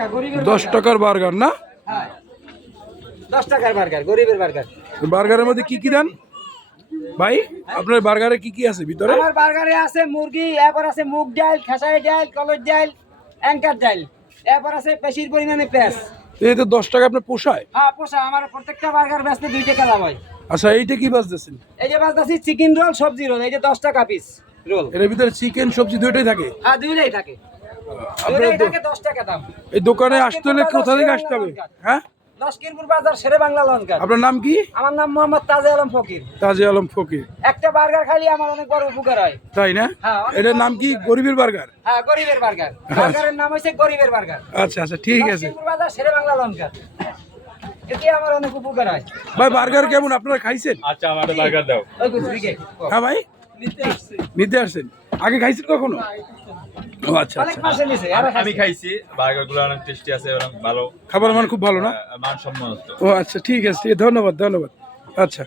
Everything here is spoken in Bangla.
টাকা গরিবের 10 টাকার বার্গার না? হ্যাঁ 10 টাকার বার্গার, গরিবের বার্গার। বার্গারের মধ্যে কি কি দেন ভাই? আপনার বার্গারে কি কি আছে ভিতরে? আমার বার্গারে আছে মুরগি, এরপর আছে মুগ ডাল, খেসারি ডাল, কলর ডাল, অ্যাঙ্কার ডাল, এরপর আছে বেশির পরিমাণে পেঁয়াজ। এই তো 10 টাকা আপনার পোষায়? হ্যাঁ পোষা, আমার প্রত্যেকটা বার্গার বেচতে 2 টাকা লাভ হয়। আচ্ছা এইটা কি বাজতেছেন? এই যে বাজতাছি চিকেন রোল, সবজি রোল, এই যে 10 টাকা পিস রোল। এর ভিতরে চিকেন সবজি দুটোই থাকে? হ্যাঁ দুইটাই থাকে, আপনার দুইটাই থাকে 10 টাকা দাম। এই দোকানে আসতে হলে কোথা থেকে আসতে হবে? হ্যাঁ লস্করপুর বাজার, শেরে বাংলা লঙ্কা। আপনার নাম কি? আমার নাম মোহাম্মদ তাজে আলম ফকির। তাজে আলম ফকির। একটা বার্গার খালি আমার অনেক বড় উপকার হয়। তাই না? হ্যাঁ, অনেক এটার নাম কি? গরিবের বার্গার? হ্যাঁ গরিবের বার্গার। বার্গারের নাম হইছে গরিবের বার্গার। আচ্ছা আচ্ছা ঠিক আছে লস্করপুর বাজার, শেরে বাংলা লঙ্কা। এতে আমার অনেক উপকার হয়। ভাই। বার্গার কেমন আপনারা খাইছেন? আচ্ছা আমাদের বার্গার দাও। ওই কুচবিকে হ্যাঁ ভাই নিতে আসছেন? আগে খাইছেন কখনো? ও আচ্ছা অনেক আচ্ছা। মাসে নিছে, আরে আমি খাইছি, বার্গার গুলো অনেক টেস্টি আছে, অনেক ভালো, খাবার মান খুব ভালো না? মানসম্মত। ও আচ্ছা ঠিক আছে, ঠিক আছে, ধন্যবাদ ধন্যবাদ। আচ্ছা